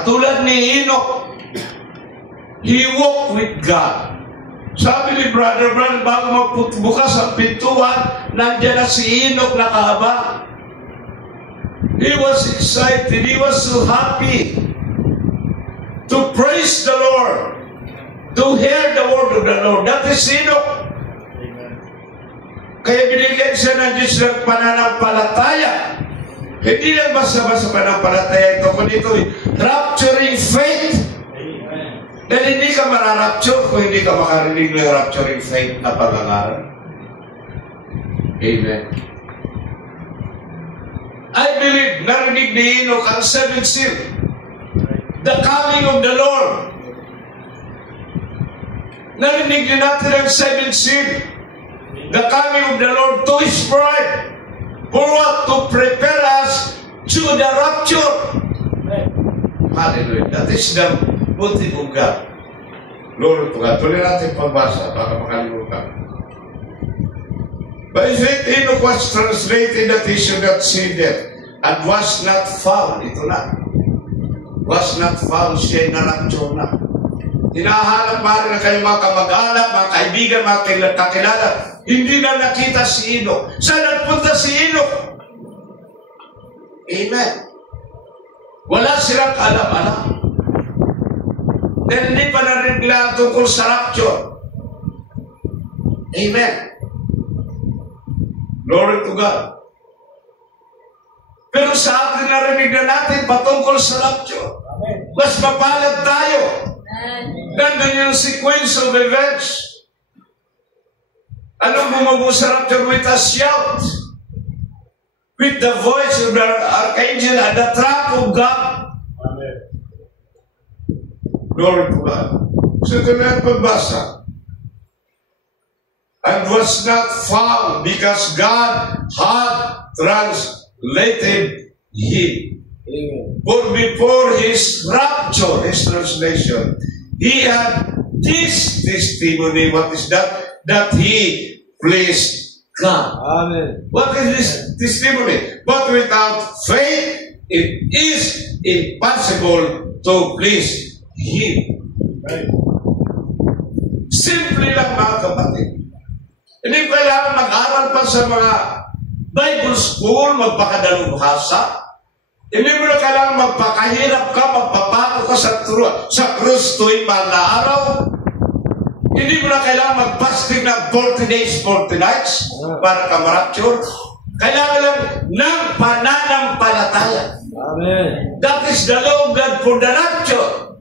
Katulad ni Enoch, he walked with God. Sabi ni brother, bago magbukas ang pintuan, nandiyan na si Enoch nakahaba. He was excited. He was so happy to praise the Lord, to hear the word of the Lord. That is Enoch. Kaya binigyan siya ng Diyos ng pananampalataya. Hindi lang basta-basta pananampalataya ito, kundi ito rapturing faith. Dahil hindi ka mararapture kung hindi ka makarinig ng rapturing faith na pangangaral. Amen. I believe, narinig ni Enoch ang seventh seal, the coming of the Lord. Narinig din natin ang seventh seal, the coming of the Lord to His bride. For what? To prepare us to the rapture. Hallelujah. That is the motive of God. Glory to God. Tuloy natin pagbasa para makalimutan. By faith, Enoch was translated that he should not see death, and was not found. Ito na. Was not found, siya na rapture na. Hinahanap pa rin na kayo mga kamag-anak, mga kaibigan, mga kakilala. Hindi na nakita si Enoch. Saan nagpunta si Enoch? Amen. Wala silang kaalam-alam. Dahil hindi pa narigla tungkol sa rapture. Amen. Glory to God. Pero sa atin narinig na natin patungkol sa rapture. Mas mapalad tayo. Nandun yung sequence of events. Anong bumubo sa rapture? With a shout, with the voice of the archangel and the trump of God. Amen. Glory to God. So ito na ang pagbasa. And was not found because God had translated him. Amen. For before his rapture, his translation, he had this testimony. What is that? That he pleased God. Amen. What is this testimony? But without faith, it is impossible to please Him. Right. Simple lang mga kapatid. Hindi kailangan mag-aral pa sa mga Bible school, magpakadalubhasa. Hindi mo na kailangan magpakahirap ka, magpapato ka sa krus tuwing na araw. Hindi mo na kailangan mag-fasting ng 40 days, 40 nights para ka ma-rapture. Kailangan lang ng pananampalataya. Amen. That is the law of God for the rapture.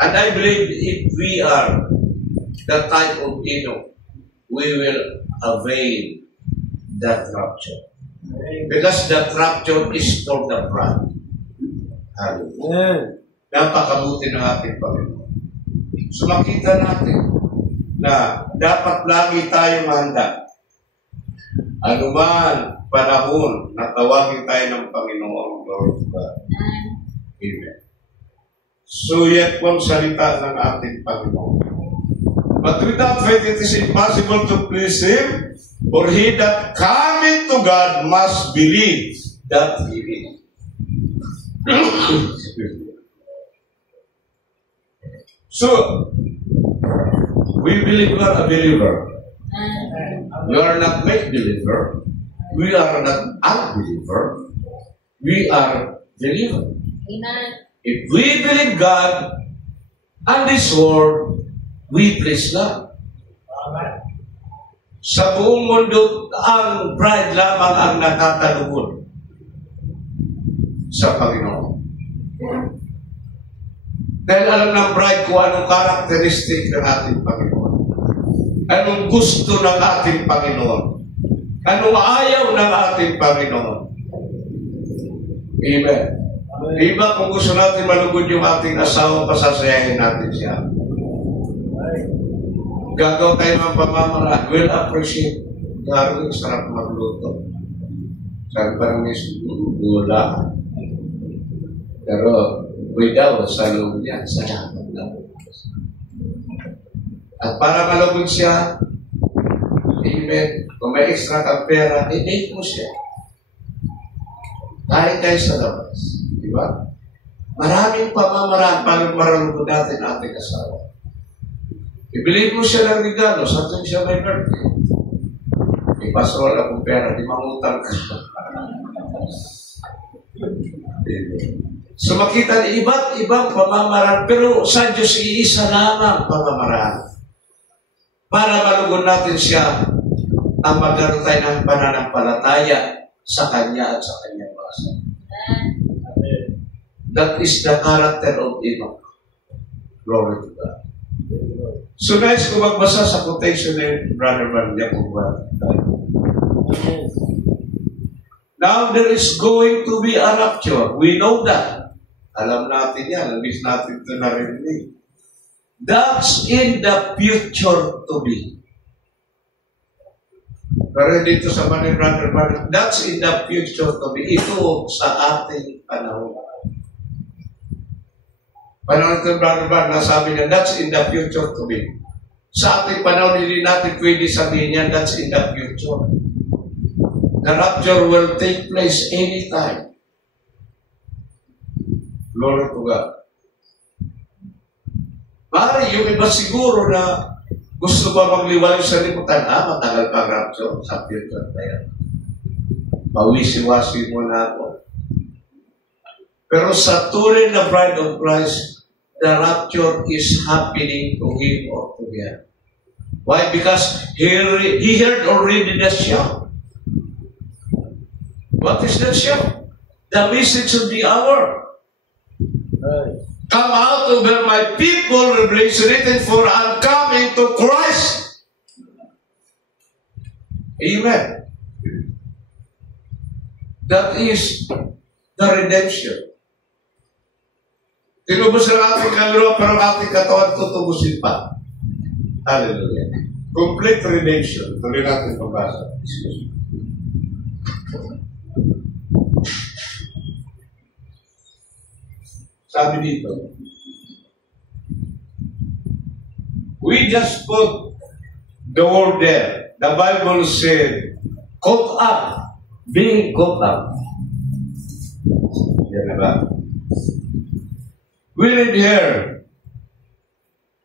And I believe if we are the type of Enoch, we will avail that rapture. Because that rapture is for the bride. Hallelujah. Napakabuti ng ating Panginoon. So makita natin na dapat lagi tayong handa. Anuman panahon na tawagin tayo ng Panginoon. Lord God. Amen. So yet po ang salita ng ating Panginoon. But without faith it is impossible to please Him, for he that cometh to God must believe that He is. So, we believe we are a believer. We are not make-believer. We are not unbeliever. We are believer. Amen. If we believe God and His Word, we please God. Amen. Sa buong mundo, ang bride lamang ang nakatalubod sa Panginoon. Dahil alam ng bride kung anong karakteristik ng ating Panginoon. Anong gusto ng ating Panginoon. Anong ayaw ng ating Panginoon. Amen. Iba kung gusto natin malugod yung ating asawa, pasasayahin natin siya. Gagaw tayo ng pamamaraan. We'll appreciate. Garo yung sarap magluto. Sabi parang may gula. Pero without sa loob niya, salamat lang. At para malugod siya, amen, kung may extra kang pera, i-date mo siya. Tayo tayo sa labas. Diba? Maraming pamamaraan para maralugod natin ating asawa. Ibilhin mo siya ng regalo sa atin siya may birthday. Ipasok wala kong pera, di mangutang ka. So makita ni iba't ibang pamamaraan, pero sa Diyos iisa lamang pamamaraan. Para malugod natin siya ang magkaroon tayo ng pananampalataya sa Kanya at sa Kanyang basa. That is the character of Enoch. Glory to God. So guys, kung magbasa sa quotation ni Brother Van Jacob, now there is going to be a rapture. We know that. Alam natin yan. Alam natin ito narinig. That's in the future to be. Pero dito sa Brother Van, that's in the future to be. Ito sa ating panahon. Panahon ito, Brother Van, nasabi niya, that's in the future to be. Sa ating panahon, hindi natin pwede sabihin yan, that's in the future. The rapture will take place anytime. Glory to God. Mari, yung iba siguro na gusto ba magliwalay sa liputan, matagal pa rapture sa future na yan. Pawisi-wasi mo na ako. Pero sa tunay na bride of Christ, the rapture is happening to him or to her. Why? Because he heard already the shout. What is that shout? The message of the hour. Come out of where my people, Revelation written, for I'm coming to Christ. Amen. That is the redemption. Tinubos ang ating kaluluwa, pero ang ating katawan tutubusin pa. Hallelujah. Complete redemption. Tuloy natin pabasa. Sabi dito, we just put the word there. The Bible said, caught up, being caught up. Yan na ba? We read here,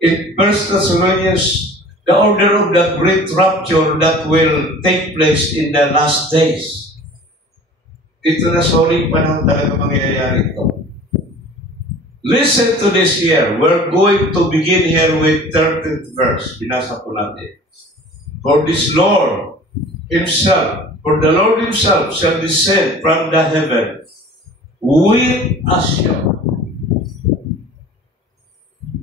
in 1 Thessalonians, the order of the great rapture that will take place in the last days. Ito na sa huling panahon talaga mangyayari ito. Listen to this here. We're going to begin here with 13th verse. Binasa po natin. For this Lord Himself, for the Lord Himself shall descend from the heaven with a shout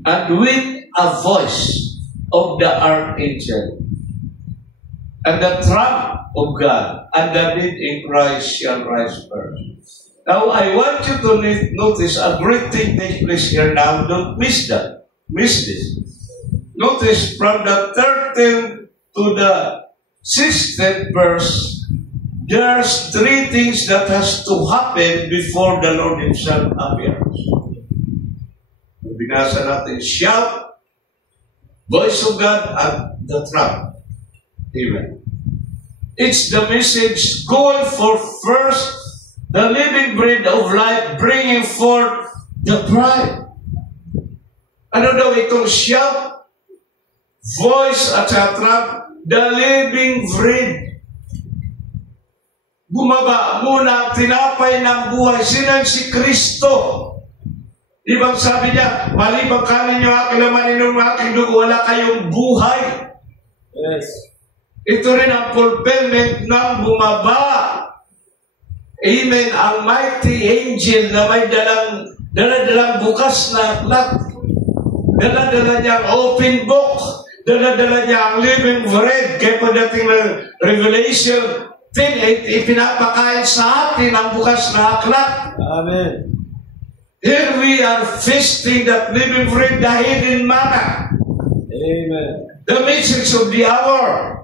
and with a voice of the archangel and the trump of God, and the dead in Christ shall rise first. Now, I want you to notice a great thing takes place here now. Don't miss that. Miss this. Notice from the 13th to the 16th verse, there's three things that has to happen before the Lord Himself appears. Binasa natin, shout, voice of God, and the trump. Amen. It's the message going for first the living bread of life, bringing forth the bride. Ano daw itong shout, voice at trump? The living bread. Bumaba muna, tinapay ng buhay. Sino si Kristo? Di bang sabi niya, malibang kanin niyo aking laman, inom aking dugo, wala kayong buhay. Yes. Ito rin ang fulfillment ng bumaba. Amen. Ang mighty angel na may dalang bukas na aklat. Dala-dala niya ang open book. Dala-dala niya ang living bread. Kaya pagdating ng Revelation 10:8, ipinapakain sa atin ang bukas na aklat. Amen. Here we are feasting that living bread, the hidden manna. Amen. The message of the hour.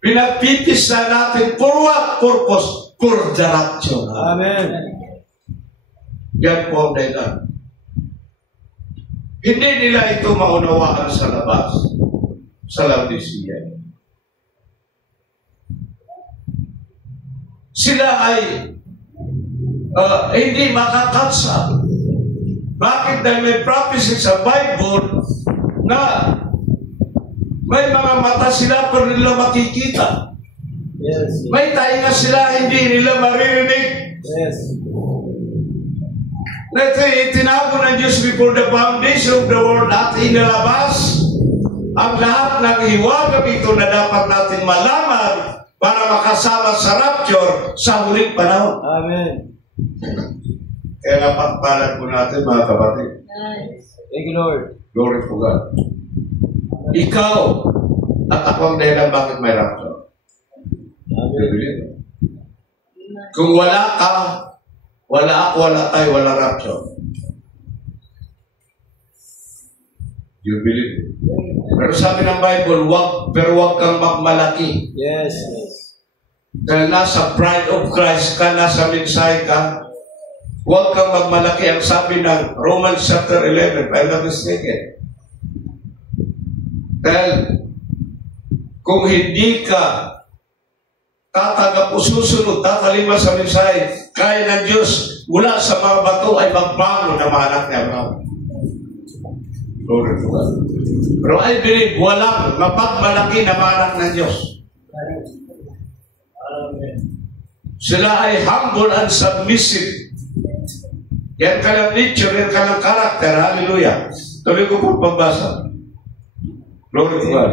Pinapipis na natin for what purpose? For the rapture. Amen. Yan po ang dahilan. Hindi nila ito maunawaan sa labas, sa Laodicea. Sila ay hindi makakatsa dahil may prophecy sa Bible na may mga mata sila pero nila makikita. Yes. May tainga sila, hindi nila maririnig. Yes. Na ito itinago ng Diyos before the foundation of the world at inilabas ang lahat ng hiwagang ito na dapat natin malaman para makasama sa rapture sa huling panahon. Amen. Kaya napagpalan po natin mga kapatid. Thank you, Lord. Glory to God. Ikaw at ako ang dahilan bakit may rapture. Amen. Kung wala ka, wala ako, wala tayo, wala rapture. You believe it? Pero sabi ng Bible, wag kang magmalaki. Yes. Yes. Dahil nasa bride of Christ ka, nasa mensahe ka, huwag kang magmalaki. Ang sabi ng Romans chapter 11, if I'm not mistaken. Dahil kung hindi ka tatagap o susunod, tatalima sa mensahe, kaya ng Diyos mula sa mga bato ay magbangon ng mga anak ni Abraham. Glory to God. Pero I believe walang mapagmalaki na mga anak ng Diyos. Amen. Sila ay humble and submissive. Yan ka ng nature, yan ka ng character. Hallelujah. Tuloy ko po pagbasa. Glory to God.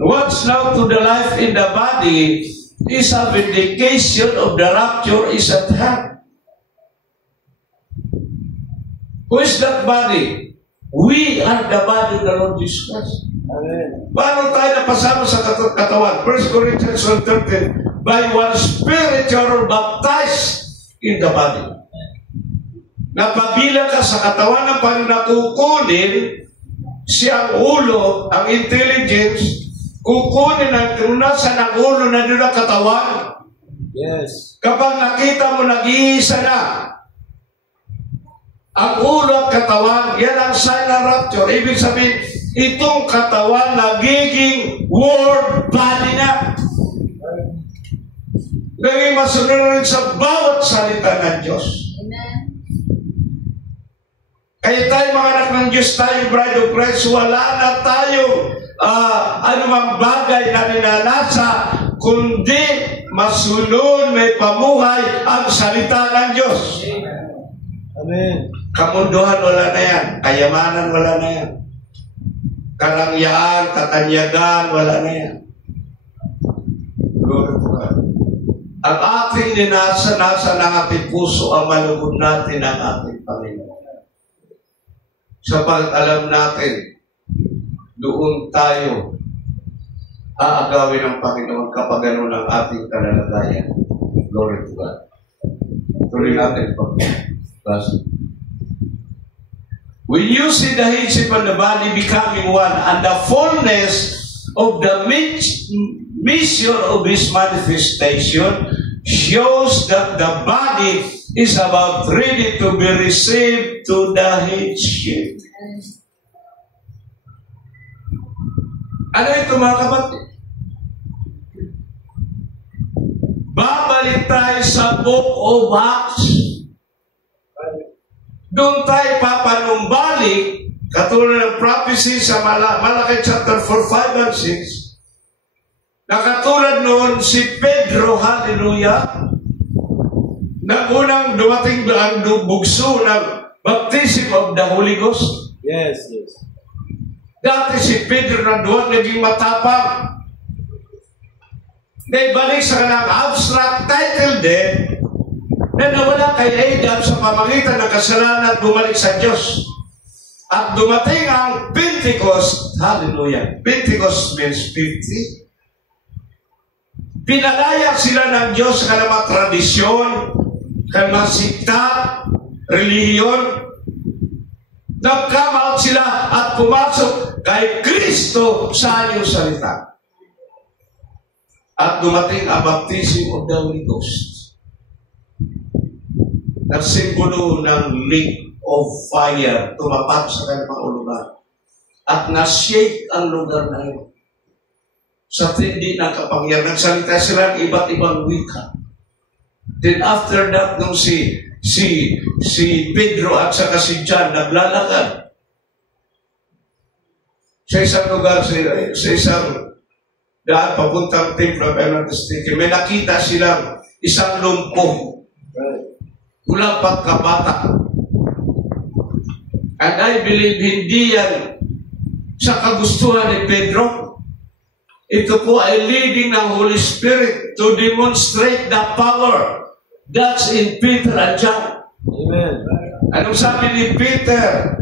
What's now to the life in the body is a vindication of the rapture is at hand. Who is that body? We are the body of the Lord Jesus Christ. Amen. Paano tayo napasama sa katawan? 1 Corinthians 1:13, by one Spirit you are baptized in the body. Napabilang ka sa katawan ng panunakukunin siyang ulo, ang intelligence, kukunin ang tunasan ng ulo na doon ang katawan. Yes. Kapag nakita mo nag-iisa na ang ulo at katawan, yan ang sign ng rapture. Ibig sabihin, itong katawan nagiging word body na. Naging masunod sa bawat salita ng Diyos. Amen. Kaya tayo mga anak ng Diyos, tayo bride of Christ, wala na tayo anumang bagay na ninanasa, kundi masunod, may pamuhay ang salita ng Diyos. Amen. Kamunduhan, wala na yan. Kayamanan, wala na yan. Karangyaan, katanyagan, wala na yan. Glory to God. Ang ating nasa ng ating puso, ang malugod natin ang ating Panginoon. Sapagat alam natin, doon tayo aagawin ng Panginoon kapag ganun ang ating kalalagayan. Glory to God. Tuloy natin po. When you see the headship and the body becoming one, and the fullness of the mission of His manifestation shows that the body is about ready to be received to the headship. Ano ito mga kapatid? Babalik tayo sa Book of Acts. Doon tayo papanumbalik, katulad ng prophecy sa Malaki chapter 4, 5, and 6, na katulad noon si Pedro, hallelujah, na unang dumating ang bugso ng baptism of the Holy Ghost. Yes, yes. Dati si Pedro na duwag naging matapang. Naibalik sa kanyang abstract title din, na nawala kay Adam sa pamagitan ng kasalanan at bumalik sa Diyos. At dumating ang Pentecost, hallelujah, Pentecost means 50. Pinalaya sila ng Diyos sa kanilang mga tradisyon, kanilang mga sikta, relihiyon. Nag-come out sila at pumasok kay Kristo sa anyong salita. At dumating ang baptism of the Holy Ghost. Na simbolo ng lake of fire tumapat sa kanyang mga lugar. At na-shake ang lugar na yun. Sa tindi ng kapangyarihan, nagsalita sila ng iba't ibang wika. Then after that, nung si si Pedro at saka si John naglalakad sa isang lugar, sa isang daan papuntang templo, may nakita silang isang lumpo. Walang pagkabata. And I believe hindi yan sa kagustuhan ni Pedro. Ito po ay leading ng Holy Spirit to demonstrate the power that's in Peter and John. Amen. Anong sabi ni Peter?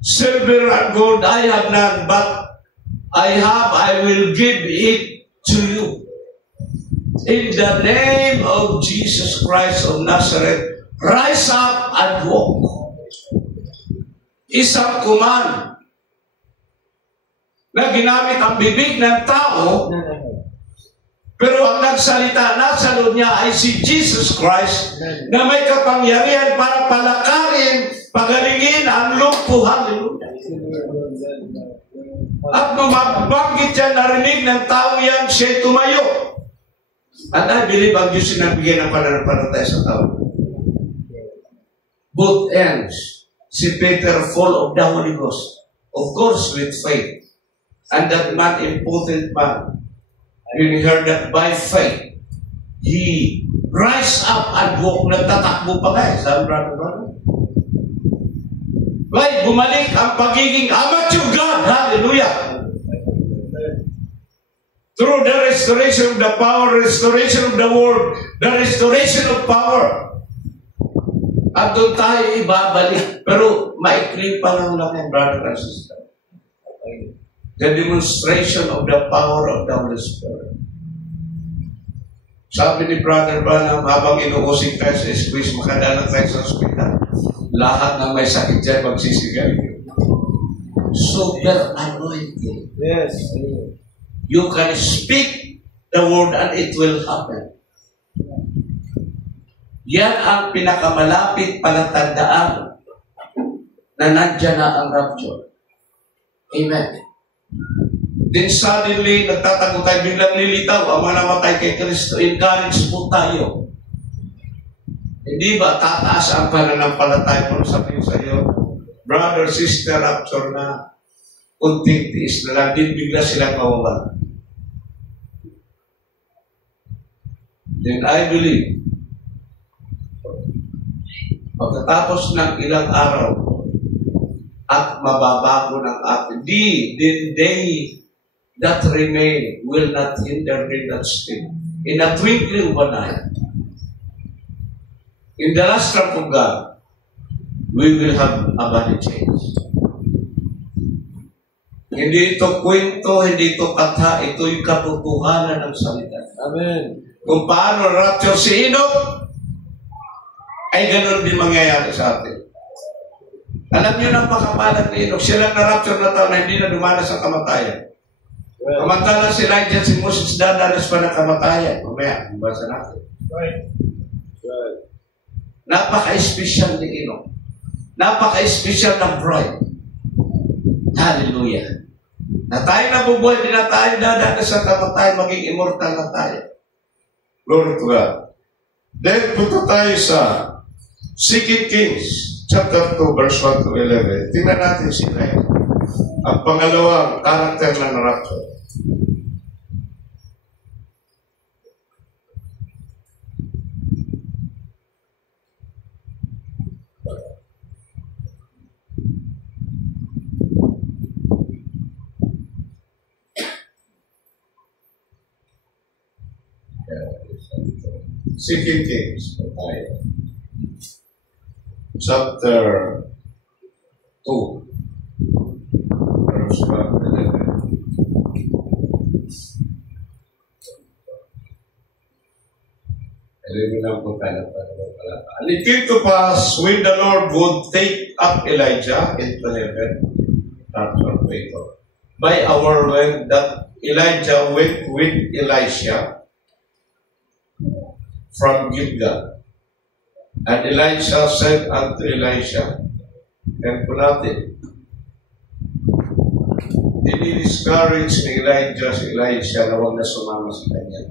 Silver and gold I have none, but I will give it to you. In the name of Jesus Christ of Nazareth, rise up and walk. Isang command na ginamit ang bibig ng tao, pero ang nagsalita nasa loob niya ay si Jesus Christ na may kapangyarihan para palakarin, pagalingin ang lumpo. Hallelujah. At nung magbanggit yan, narinig ng tao yan, siya tumayo. At I believe ang Diyos sinabigyan ng pananampalataya sa tao. Both ends, si Peter full of the Holy Ghost, of course with faith. And that man, impotent man, when he heard that by faith, he rise up and walk. Nagtatakbo pa nga sabi brother. Right, bumalik ang pagiging ama to God. Hallelujah. Through the restoration of the power, restoration of the word, the restoration of power. At doon tayo ibabalik. Pero maikli pa lang natin, brother and sister. The demonstration of the power of the Holy Spirit. Sabi ni Brother Branham, habang inuusig tayo sa squeeze, makadala tayo sa hospital. Lahat na may sakit dyan, magsisigaw. Super anointing. Yes. You can speak the word and it will happen. Yan ang pinakamalapit palatandaan na nandyan na ang rapture. Amen. Then suddenly, nagtatago tayo, biglang lilitaw ang mga namatay kay Kristo. Encourage po tayo. Hindi ba tataas ang pananampalataya po sabihin sa iyo, brother, sister, rapture na, kunting tiis na lang, din bigla silang mawawala. Then I believe, pagkatapos ng ilang araw, at mababago ng atin, then they that remain will not hinder me that still. In a twinkling of an eye, in the last trump of God, we will have a body change. Hindi ito kwento, hindi ito kata, ito yung katotohanan ng salita. Amen. Kung paano rapture si Enoch, ay ganun din mangyayari sa atin. Alam niyo ng pakapalat ni Enoch, siya lang na-rapture na tao na hindi na dumanas sa kamatayan. Well, kamantala si Elijah, si Moses, dadanas pa ng kamatayan. Mamaya, basa natin. Right. Right. Napaka-espesyal ni Enoch. Napaka-espesyal ng bride. Hallelujah. Na tayo nabubuhay, din na tayo dadanas sa kamatayan, maging immortal na tayo. Glory to God. Then, punta tayo sa 2 Kings, chapter 2, verse 1 to 11. Tingnan natin sila yan. Ang pangalawang karakter ng rapture. Second Kings, chapter 2, verse 1 to 11. And it came to pass when the Lord would take up Elijah into heaven, by a whirlwind, that Elijah went with Elisha from Gilgal. And Elisha said unto Elisha, and natin, dini-discourage ni Elijah si Elisha na huwag na sumama sa kanya.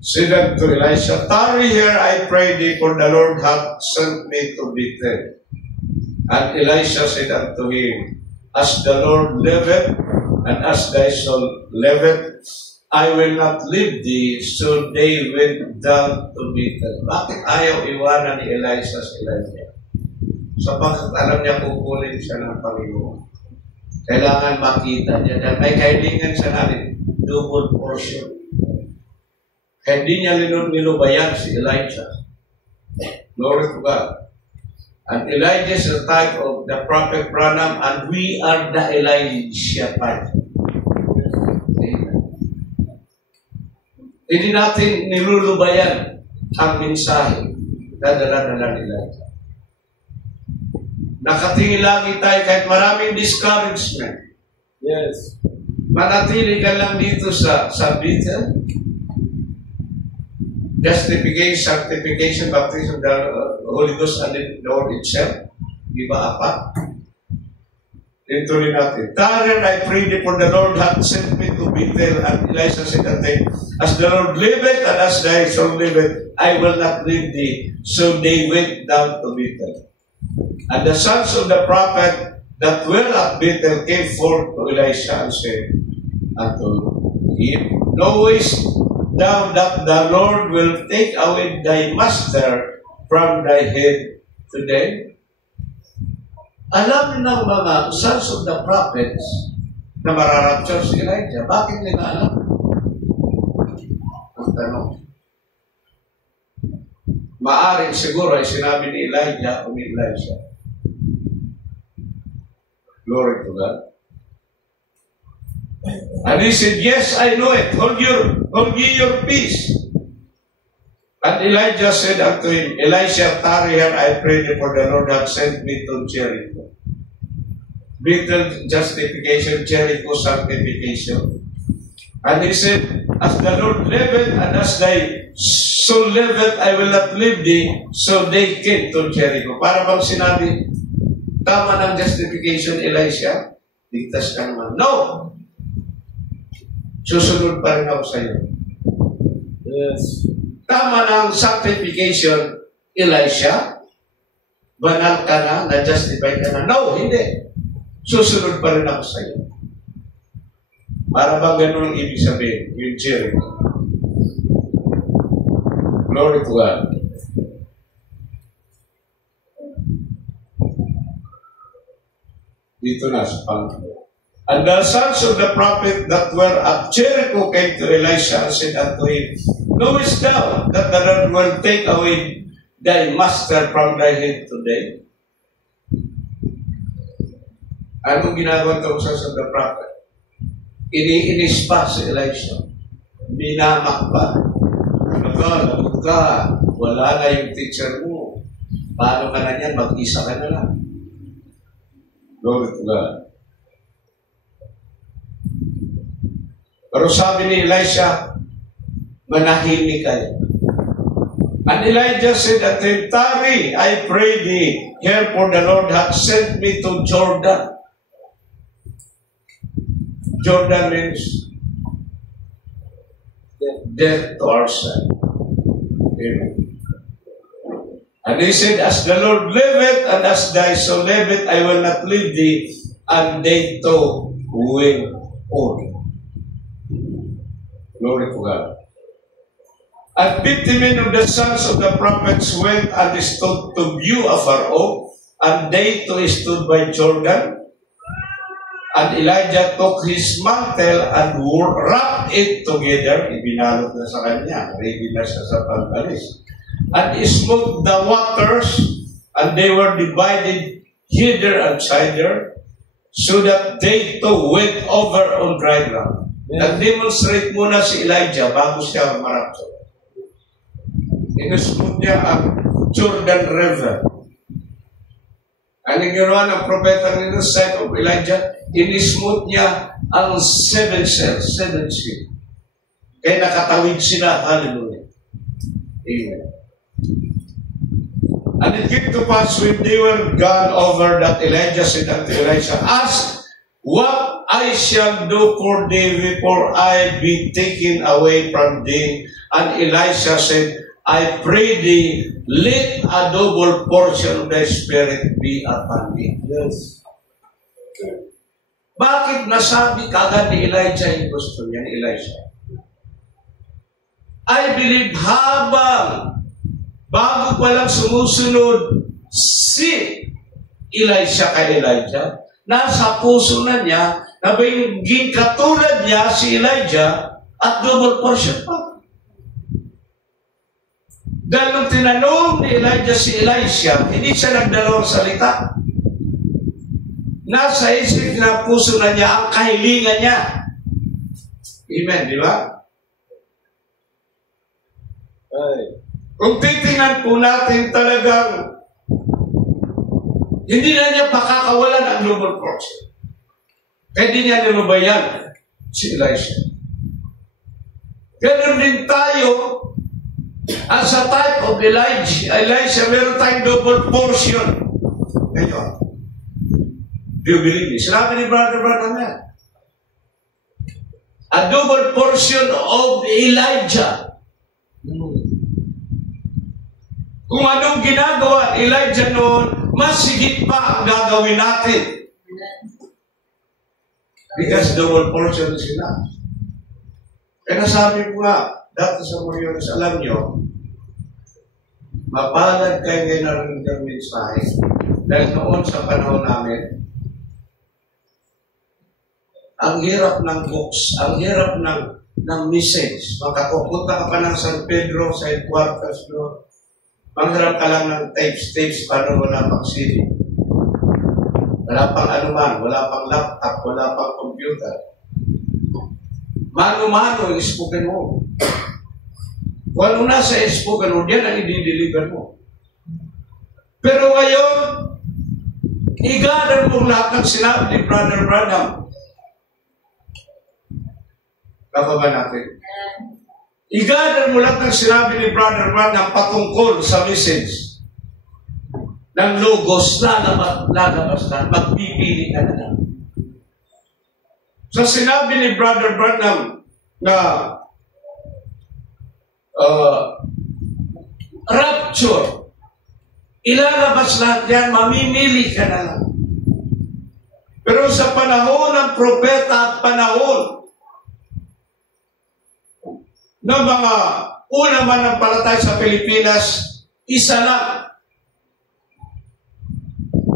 said unto Elisha, tarry here, I pray thee, for the Lord hath sent me to Bethel. And Elisha said unto him, as the Lord liveth, and as thy soul liveth, I will not leave thee. So they went down to Bethel. Bakit ayaw iwanan ni Elisha si Elijah? Sapagkat alam niya kukunin siya ng Panginoon. Kailangan makita niya. Dahil may kailangan siya natin, double portion. Kaya hindi niya nilubayan si Elijah. Glory to God. And Elijah is a type of the prophet Branham, and we are the Elijah type. Hindi natin nilulubayan ang mensahe na dala-dala ni Elijah. Nakatingin lagi tayo kahit maraming discouragement. Yes. Manatili ka lang dito sa Bethel. Justification, sanctification, baptism of the Holy Ghost and the Lord itself. Di ba apat? Ito rin natin. Tarry, I pray thee, for the Lord hath sent me to Bethel. And Elisha said unto him, as the Lord liveth, and as thy soul liveth, I will not leave thee. So they went down to Bethel. And the sons of the prophet that were at Bethel came forth to Elisha and said unto him, knowest thou that the Lord will take away thy master from thy head today? Alam ng mga sons of the prophets na mararapture si Elijah. Bakit nila alam? Ang tanong. Maaring siguro ay sinabi ni Elijah o ni Elisha. Glory to God. And he said, yes, I know it. Hold ye your peace. And Elijah said unto him, Elisha, tarry here, I pray thee, for the Lord hath sent me to Jericho. Bethel, justification, Jericho, sanctification. And he said, as the Lord liveth, and as thy soul liveth, I will not leave thee. So they came to Jericho. Para bang sinabi, tama ng justification, Elisha, ligtas ka naman. No! Susunod pa rin ako sa iyo. Yes. Tama ng sanctification, Elisha, banal ka na, na-justify ka na. No, hindi. Susunod pa rin ako sa iyo. Para bang ganun ang ibig sabihin, yung Jericho. Glory to God. Dito na sa Panginoon. And the sons of the prophet that were at Jericho came to Elisha and said unto him, knowest thou that the Lord will take away thy master from thy head today? Anong ginagawa itong sons of the prophet? Iniinis pa si Elisha. Binamak pa. Lagot ka. Wala na yung teacher mo. Paano ka na yan? Mag-isa ka na lang. Glory to God. Pero sabi ni Elisha, manahimik kayo. And Elijah said unto him, tarry, I pray thee, here for the Lord hath sent me to Jordan. Jordan means death to our side. Amen. And he said, as the Lord liveth, and as thy soul liveth, I will not leave thee. And they too went on. Glory to God. And 50 men of the sons of the prophets went and stood to view afar off, and they too stood by Jordan. And Elijah took his mantle and wrapped it together. Ibinalot na sa kanya. Ready na siya sa pagkalis. And smote the waters, and they were divided hither and thither, so that they too went over on dry ground. Nag-demonstrate muna si Elijah bago siya marapture. Inusmot niya ang Jordan River. Ang ginawa ng propeta nito, side of Elijah, inismooth niya ang seven seas. Kaya nakatawid sila. Hallelujah. Amen. And it came to pass when they were gone over that Elijah said unto Elisha, ask what I shall do for thee before I be taken away from thee. And Elisha said, I pray thee, let a double portion of thy spirit be upon me. Yes. Bakit nasabi kagad ni Elijah yung gusto niya ni Elisha? I believe bago pa lang sumusunod si Elisha kay Elijah, nasa puso na niya na maging katulad niya si Elijah at double portion pa. Dahil nung tinanong ni Elijah si Elisha, hindi siya nagdalawang salita. Nasa isip na puso na niya ang kahilingan niya. Amen, di ba? Ay. Kung titingnan po natin talagang hindi na niya pakakawalan ang double portion. Kaya di niya nilubayan si Elisha. Ganun din tayo as a type of Elisha, meron tayong double portion. Ngayon, do you believe me? Sinabi ni Brother Branham yan. A double portion of Elijah. Kung anong ginagawa Elijah noon, mas higit pa ang gagawin natin. Because double portion sila. Kaya sabi ko nga, dati sa Moriones, alam nyo, mapalad kayo ngayon narinig ng mensahe. Dahil noon sa panahon namin, ang hirap ng books, ang hirap ng message. Makapupunta ka pa ng San Pedro sa headquarters doon. Mangharap ka lang ng tapes, paano wala pang CD. Wala pang anuman, wala pang laptop, wala pang computer. Mano-mano ang spoken mo. Kung ano nasa spoken mo, yan ang i-deliver mo. Pero ngayon, i-gather mo lahat ng sinabi ni Brother Branham. Kababa natin. I-gather mo lahat ng sinabi ni Brother Branham patungkol sa message ng logos lalabas na, magpipili ka na lang. Sa sinabi ni Brother Branham na rapture, ilalabas lahat yan, mamimili ka na lang. Pero sa panahon ng propeta at panahon ng mga una mananampalataya sa Pilipinas, isa lang.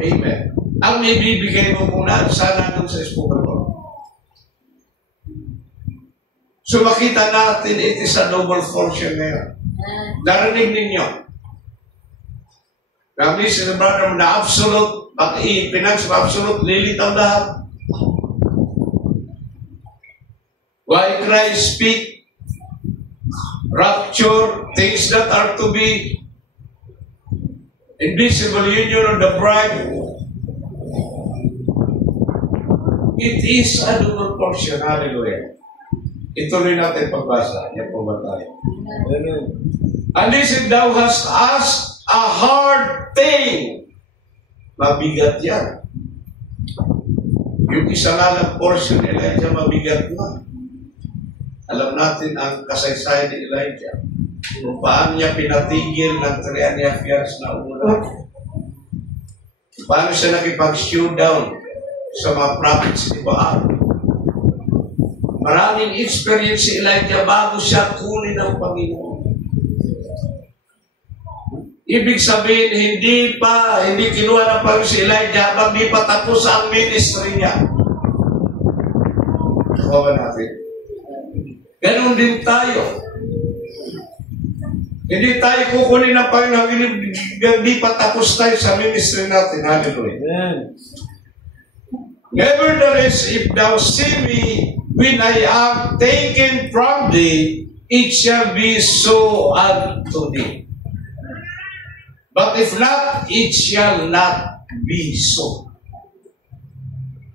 Amen. Ang may bibigay mo muna sana nung sa spoken word. So makita natin, it is a double portion na yan. Narinig ninyo. Kami si Brother na absolute, pag i-pinag sa absolute, lilitaw lahat. Why Christ speak? Rapture, things that are to be invisible union of the bride. It is a double portion. Hallelujah. Ituloy natin pagbasa. Yan po ba tayo? And listen, thou hast asked a hard thing. Mabigat yan. Yung isa nga lang portion ni Elijah, mabigat na. Alam natin ang kasaysayan ni Elijah. Kung paano niya pinatigil ng 3.5 years na una. Paano siya nakipag-shoot down sa mga prophets ni Baal. Maraming experience si Elijah bago siya kunin ng Panginoon. Ibig sabihin, hindi kinuha ng Panginoon si Elijah habang di pa tapos ang ministry niya. Kawawa natin. Ganon din tayo. Hindi tayo kukunin ng Panginoon, hindi pa tapos tayo sa ministry natin. Hallelujah. Amen. Nevertheless, if thou see me when I am taken from thee, it shall be so unto thee. But if not, it shall not be so.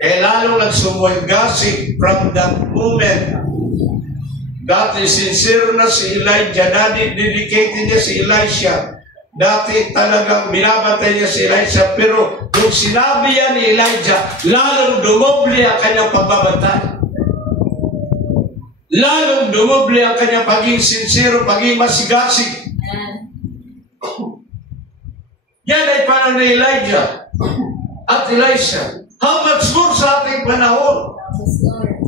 Kaya lalo nagsumulgasig from that moment. Dati sincere na si Elijah, dati dedicated niya si Elisha. Dati talagang binabatay niya si Elisha, pero kung sinabi yan ni Elijah, lalong dumoble ang kanyang pagbabantay. lalong dumoble ang kanyang pagiging sincero, pagiging masigasig. Yan ay paano ni Elijah at Elisha. How much more sa ating panahon?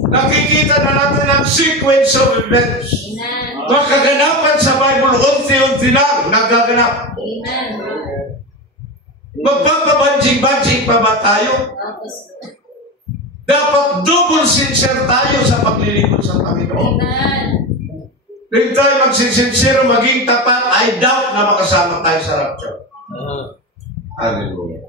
Nakikita na natin ang sequence of events. Mga kaganapan sa Bible, unti-unti lang nagaganap. Magpapabanjing-banjing pa ba tayo? Dapat double sincere tayo sa paglilingkod sa Panginoon. Kung tayo magsinsensero, maging tapat, I doubt na makasama tayo sa rapture. Hallelujah.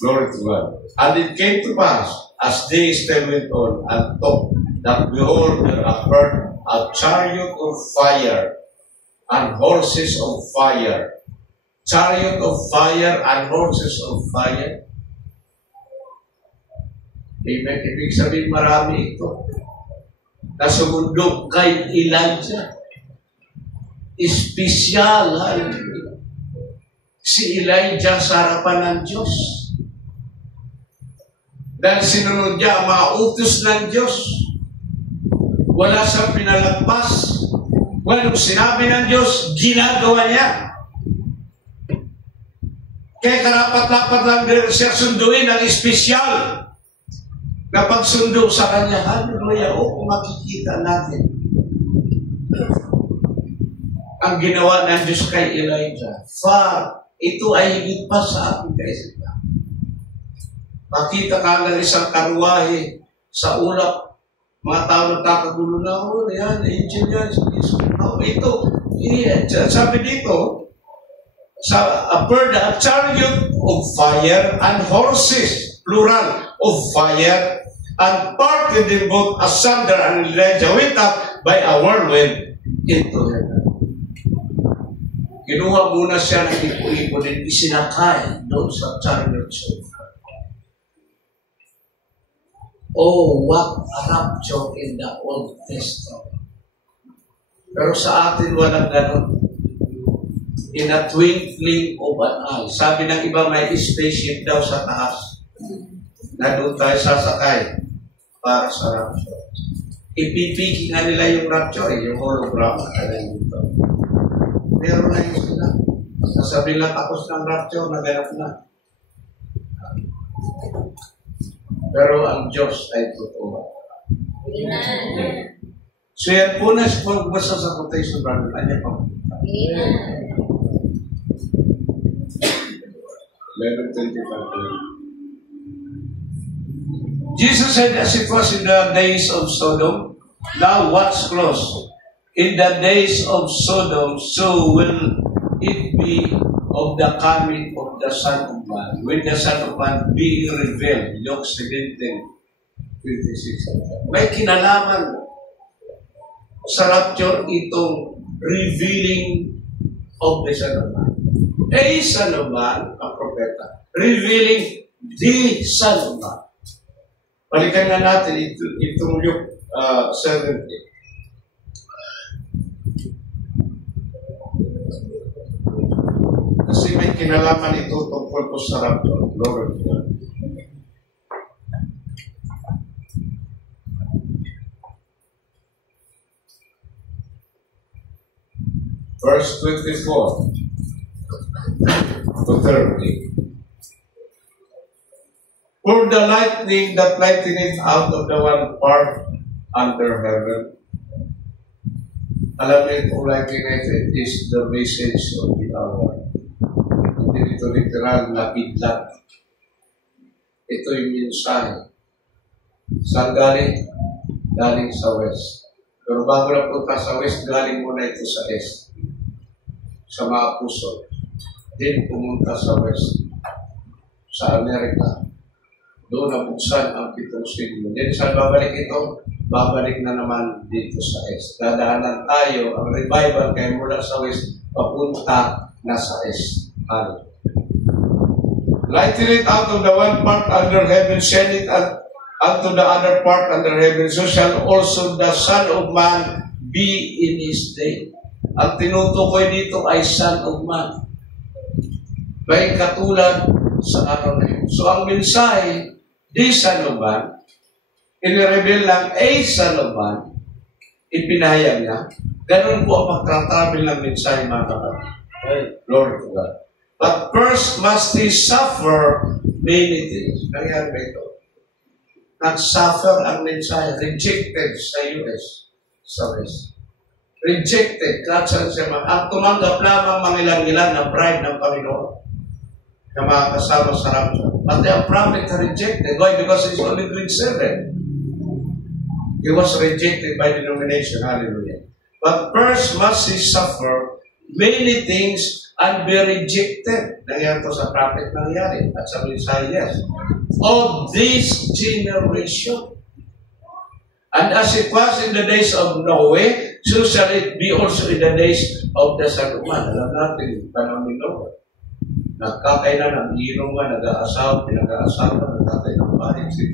Glory to God. And it came to pass, as days still went on, and talked, that behold, there appeared a chariot of fire, and horses of fire. Chariot of fire and horses of fire. Amen. Ibig sabihin marami ito. Nasumundog kay Elijah. Espesyal, si Elijah sa harapan ng Diyos. Dahil sinunod niya ang mga utos ng Diyos. Wala siyang pinalagpas. Walang sinabi ng Diyos, ginagawa niya. Kaya karapat-dapat lang siya sunduin ang espesyal na pagsundo sa kanya. Hallelujah. O kung makikita natin ang ginawa ng Diyos kay Elijah. Ito ay higit pa sa ating kaisipan. Makita ka ng isang karuwahe sa ulap. Mga tao nagkakagulo na, yan, angel yan. Ito, sabi dito, appeared a chariot of fire and horses, plural, of fire, and parted them both asunder, and Elijah went up by a whirlwind into heaven. Kinuha muna siya ng ipo-ipo din, isinakay doon sa chariot of fire. Oh, what a rapture in the Old Testament. Pero sa atin walang ganun. In a twinkling of an eye. Sabi ng iba, may spaceship daw sa taas. Na doon tayo sasakay para sa rapture. Ipipiki nga nila yung rapture, yung hologram. Meron na yung sila. Sasabihin lang tapos ng rapture, naganap na. Pero ang Diyos ay totoo. So yan po na basta sa quotation, brother. Anya pa. 11:25. Jesus said, as it was in the days of Sodom, now watch close. In the days of Sodom, so will it be of the coming of the Son of Man, when the Son of Man being revealed. Luke 17:26. May kinalaman sa rapture itong revealing of the Son of Man. A Son of Man, a propeta, revealing the Son of Man. Balikan na natin itong Luke 17. Kasi may kinalaman ito tungkol po sa rapture. Glory to God. Verse 24 to 30. For the lightning that lighteneth out of the one part under heaven. Alam niyo kung lightning is the message of the hour. Hindi ito literal na biglat. Ito yung mensahe. Saan galing? Galing sa west. Pero bago na punta sa west, galing muna ito sa east. Sa mga puso. Then pumunta sa west. Sa Amerika. Doon nabuksan ang 7 siglo. Then saan babalik ito? Babalik na naman dito sa east. Dadaanan tayo, ang revival kaya mula sa west, papunta na sa east. Lighten it out of the one part under heaven, send it unto the other part under heaven, so shall also the Son of Man be in his day. Ang tinutukoy dito ay Son of Man. May katulad sa araw na yun. So ang mensahe, the Son of Man, in-reveal lang a Son of Man, ipinahayag niya. Ganun po ang pagtratravel ng mensahe, mga kapatid. Right. Glory to God. But first must he suffer many things. Nangyari ba ito? Nag-suffer ang mensahe. Rejected sa US. Sa West. Rejected. Kahit saan siya ang tumanggap lamang mga ilang-ilang na bride ng Panginoon na makakasama sa rapture. But the prophet rejected. Why? Because he's only grade 7. He was rejected by the denomination. Hallelujah. But first must he suffer many things and be rejected. Nangyari to sa prophet nangyari. At sa mensahe, yes. Of this generation. And as it was in the days of Noah, so shall it be also in the days of the Son of Man. Alam natin, panahon ni Noah. Nagkakainan ng inuman, nag-aasawa, pinag-aasawa, nagkakay ng bahay, etc.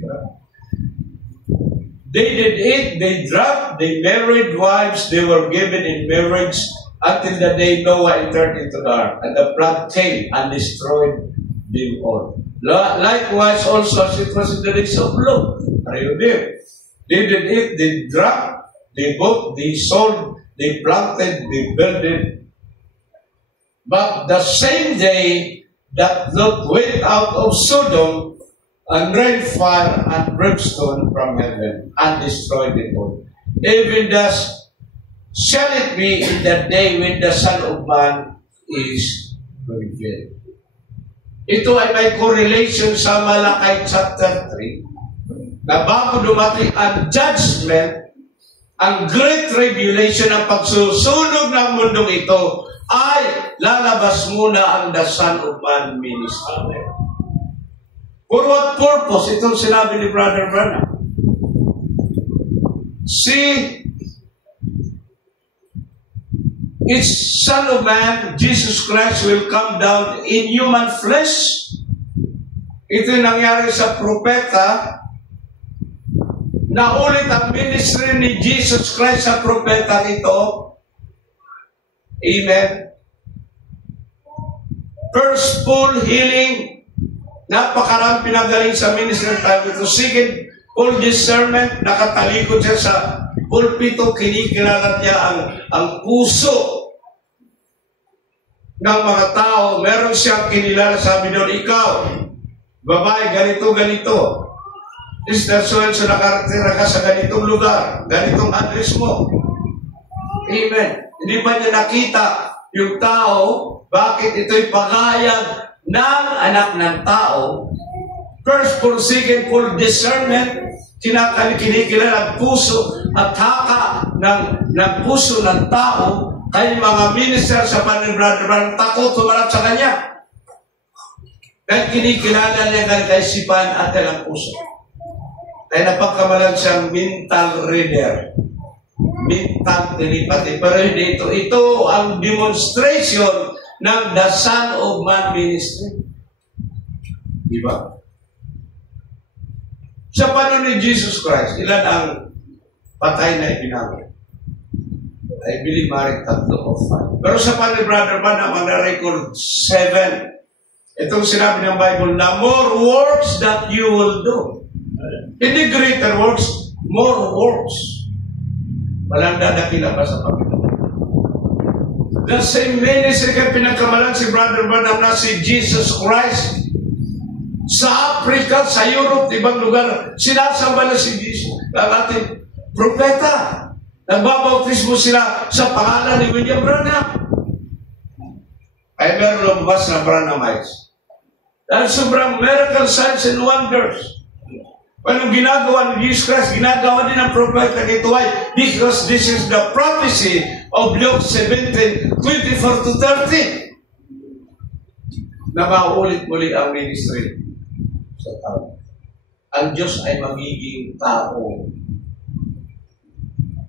They did eat, they drank, they married wives, they were given in marriage until the day Noah entered into the ark, and the flood came and destroyed them all. Likewise also as it was in the days of Lot. Are you there? They did eat, they drank, they bought, they sold, they planted, they builded. But the same day that Lot went out of Sodom, and rained fire and brimstone from heaven, and destroyed it all. Even thus shall it be in the day when the Son of Man is revealed. Ito ay may correlation sa Malakay chapter 3, na bago dumating ang judgment, ang great tribulation, ang pagsusunog ng mundong ito, ay lalabas muna ang the Son of Man ministry. For what purpose? Itong sinabi ni Brother Branham. See, its Son of Man, Jesus Christ, will come down in human flesh. Ito yung nangyari sa propeta. Naulit ang ministry ni Jesus Christ sa propeta ito. Amen. First, full healing. Napakarang pinagaling sa ministry ng time ito. Second, full discernment. Nakatalikod siya sa pulpito. Kinikilala niya ang puso ng mga tao. Meron siyang kinilala. Sabi doon, ikaw, babae, ganito, ganito. Is that so nakarating ka sa ganitong lugar, ganitong address mo. Amen. Hindi ba niya nakita yung tao, bakit ito'y pagayag ng anak ng tao? First, for second, full discernment, kinikilala ang puso at haka ng puso ng tao, kaya mga minister sa panibradran, takot tumarap sa kanya. Dahil kinikilala niya ng kaisipan at ang puso. Kaya napagkamalan siyang mental reader. Mental telepathy. Pero hindi ito. Ito ang demonstration ng the Son of Man ministry. Diba? Sa panahon ni Jesus Christ, ilan ang patay na ibinagay? I believe maring 3 o 5. Pero sa panahon ni Brother Man, ang record 7. Itong sinabi ng Bible, na more works that you will do. Hindi greater works, more works. Walang dadakila pa sa Panginoon. The same ministry kaya pinagkamalan si Brother Branham na si Jesus Christ. Sa Africa, sa Europe, ibang lugar, sinasamba na si Jesus. Ang ating propeta. Nagbabautismo sila sa pangalan ni William Branham. Ay meron lumabas na Branhamites. Dahil sobrang miracle signs and wonders. Anong ginagawa ni Jesus Christ? Ginagawa din ang propeta nito ay because this is the prophecy of Luke 17:24-30 na maulit muli ang ministry sa tao. Ang Diyos ay magiging tao.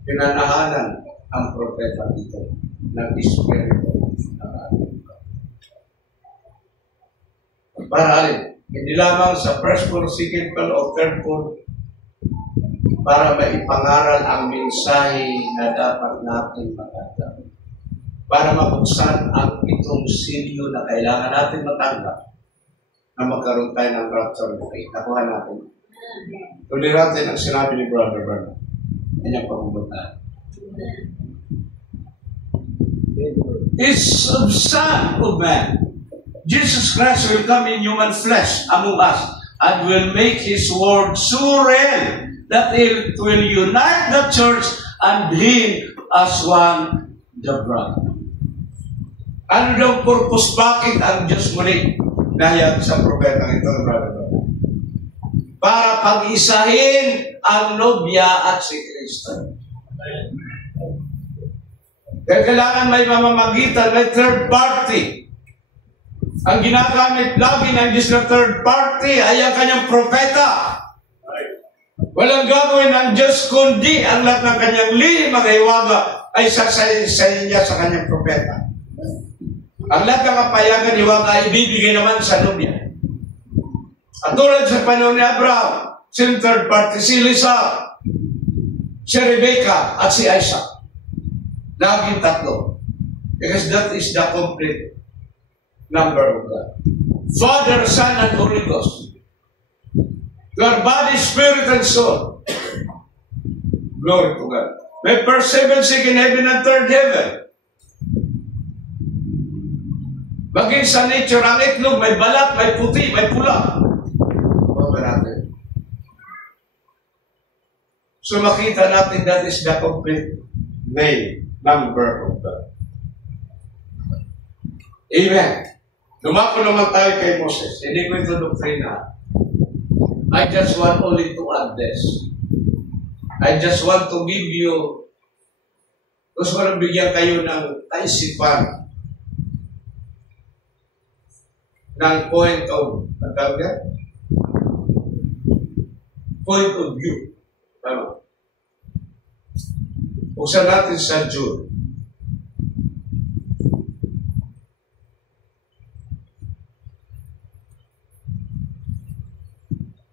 Pinanahanan ang propeta nito ng Espiritu ng ating para alin? Hindi lamang sa first floor, second floor, o third floor para maipangaral ang mensahe na dapat natin matanggap. Para mabuksan ang itong silyo na kailangan natin matanggap na magkaroon tayo ng rapture of faith. Nakuha natin. Tuloy natin ang sinabi ni Brother Branham. Kanyang pagbubutan. is the Son of Man. Jesus Christ will come in human flesh among us and will make His word so real that it will unite the church and Him as one, the bride. Ano daw purpose? Bakit ang Diyos muli nahayag sa propeta ito, brother? Para pag-isahin ang nobya at si Kristo. Kaya kailangan may mamamagitan, may third party. Ang ginagamit lagi ng Diyos na third party ay ang kanyang propeta. Walang gagawin ng Diyos kundi ang lahat ng kanyang lihim mga hiwaga ay sasayin niya sa kanyang propeta. Ang lahat ng kapayagan hiwaga ay ibibigay naman sa nobya. At tulad sa panahon ni Abraham, si third party, si Lisa, si Rebecca, at si Isaac. Laging tatlo. Because that is the complete number of God. Father, Son, and Holy Ghost. Your body, spirit, and soul. Glory to God. May first heaven, second heaven, and third heaven. Maging sa nature, ang itlog, may balat, may puti, may pula. Natin. So makita natin that is the complete name, number of God. Amen. Dumako naman tayo kay Moses. Hindi ko ito doktrina. I just want only to add this. I just want to give you, gusto ko lang bigyan kayo ng kaisipan ng point of, point of view. Tama. Buksan natin sa Jude.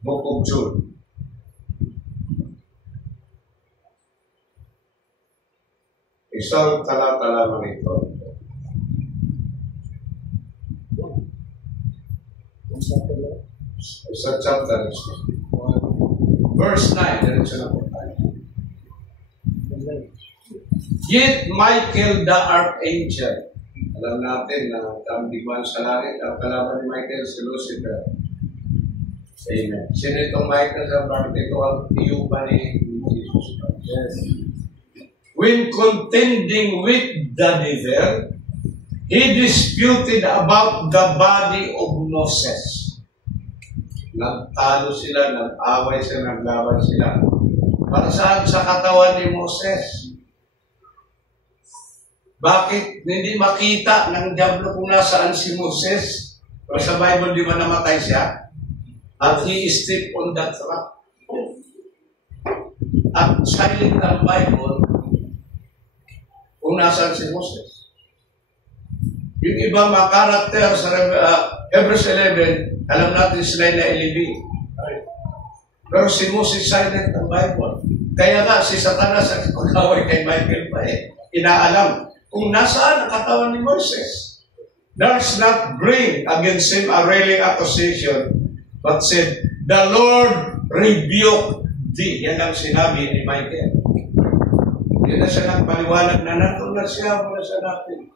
Book of Jude. Isang talata lamang ito. Isang chapter. Verse 9, diretso na po tayo. Yet Michael the Archangel, alam natin na kamdigman sa langit, ang kalaban ni Michael si Lucifer. Amen. Sino itong Michael sa parte ito ang tiyupa ni Jesus Christ? Yes. When contending with the devil, he disputed about the body of Moses. Nagtalo sila, nag-away sila, naglaban sila. Para saan? Sa katawan ni Moses. Bakit hindi makita ng diablo kung nasaan si Moses? Pero sa Bible, di ba namatay siya? At he stepped on that rock. At silent ang Bible kung nasaan si Moses. Yung iba mga karakter sa Hebrews 11, alam natin sila na ilibing. Pero si Moses silent ang Bible. Kaya nga, si Satanas ang pag-away kay Michael pa inaalam kung nasaan ang katawan ni Moses. Does not bring against him a railing accusation, but said, the Lord rebuked thee. Yan ang sinabi ni Michael. Yan na siya nagpaliwanag na nandun na siya mula sa natin.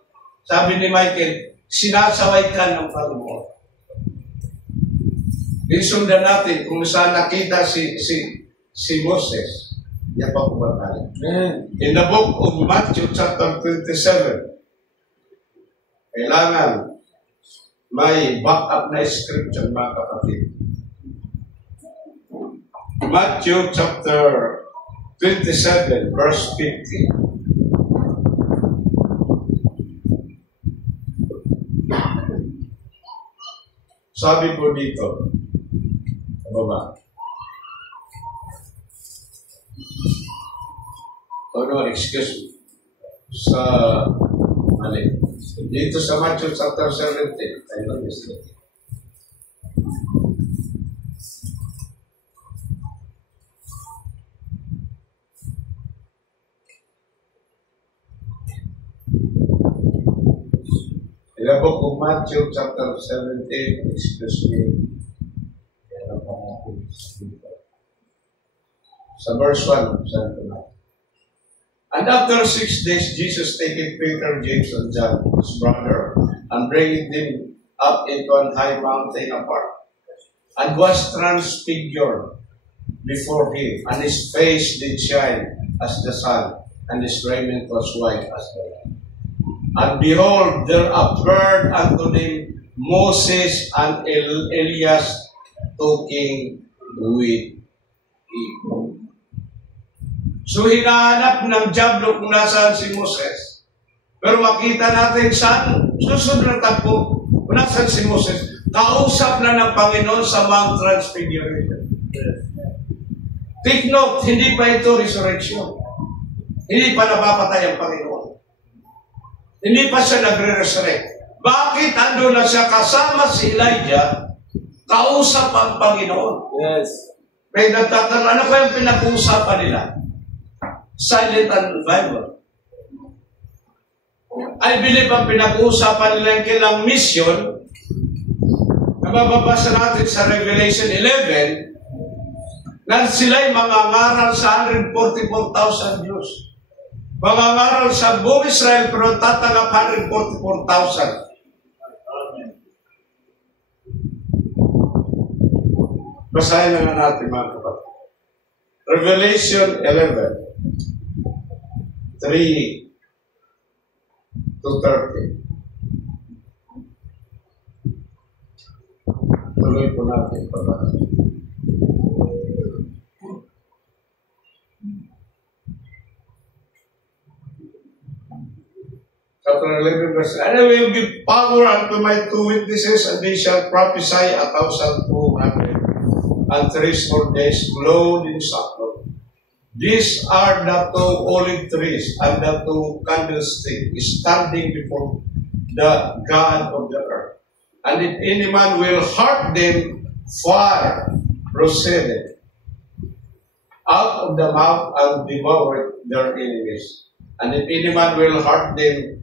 Sabi ni Michael, sinasaway ka ng Panginoon. Isundan natin kung saan nakita si Moses. Yan pa po ba tayo? In the book of Matthew chapter 27, kailangan may back-up na scripture, mga kapatid. Matthew chapter 27, verse 50. Sabi po dito, baba. Oh no, excuse me. Sa, alin? Dito sa Matthew chapter 17, I know this. In the book of Matthew chapter 17, excuse me. Sa verse 1, saan ko na? And after 6 days, Jesus taking Peter, James, and John, his brother, and bringing them up into an high mountain apart, and was transfigured before him, and his face did shine as the sun, and his raiment was white as the light. And behold, there appeared unto them Moses and Elias talking with him. So hinahanap ng diablo kung nasaan si Moses. Pero makita natin saan susunod na tagpo kung nasaan si Moses. Kausap na ng Panginoon sa Mount Transfiguration. Take note, hindi pa ito resurrection. Hindi pa napapatay ang Panginoon. Hindi pa siya nagre-resurrect. Bakit ando na siya kasama si Elijah, kausap ang Panginoon? Yes. May nagtatanong, ano kaya yung pinag-uusapan nila? Silent and Bible. I believe ang pinag-uusapan nila yung kailang mission, nababasa natin sa Revelation 11, na sila'y mangangaral sa 144,000 Diyos. Mangangaral sa buong Israel, pero tatanggap 144,000. Basahin na natin mga kapatid. Revelation 11. 3 to 30. Tuloy po natin pabasa. Chapter 11, verse 9. And I will give power unto my 2 witnesses, and they shall prophesy 1,200 and 3 days, clothed in sackcloth. These are the 2 olive trees and the 2 candlesticks standing before the God of the earth. And if any man will hurt them, fire proceeded out of the mouth and devoured their enemies. And if any man will hurt them,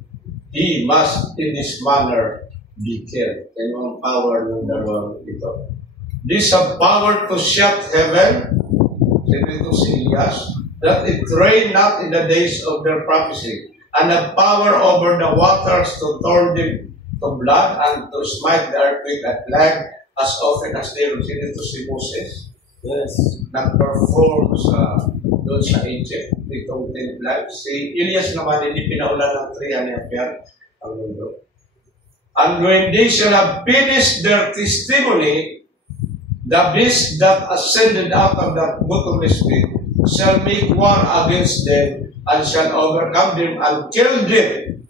he must in this manner be killed. And ang power ng dalawang ito. These have power to shut heaven, to si Elias, that it rain not in the days of their prophecy, and have power over the waters to turn them to blood, and to smite the earthquake at plague, as often as they receive it to si Moses. Yes. Nag-perform doon sa Egypt, itong 10 plagues. Si Elias naman, hindi pinaulan ng 3 years ang mundo. And when they shall have finished their testimony, the beast that ascended out of that bottomless pit shall make war against them, and shall overcome them, and kill them,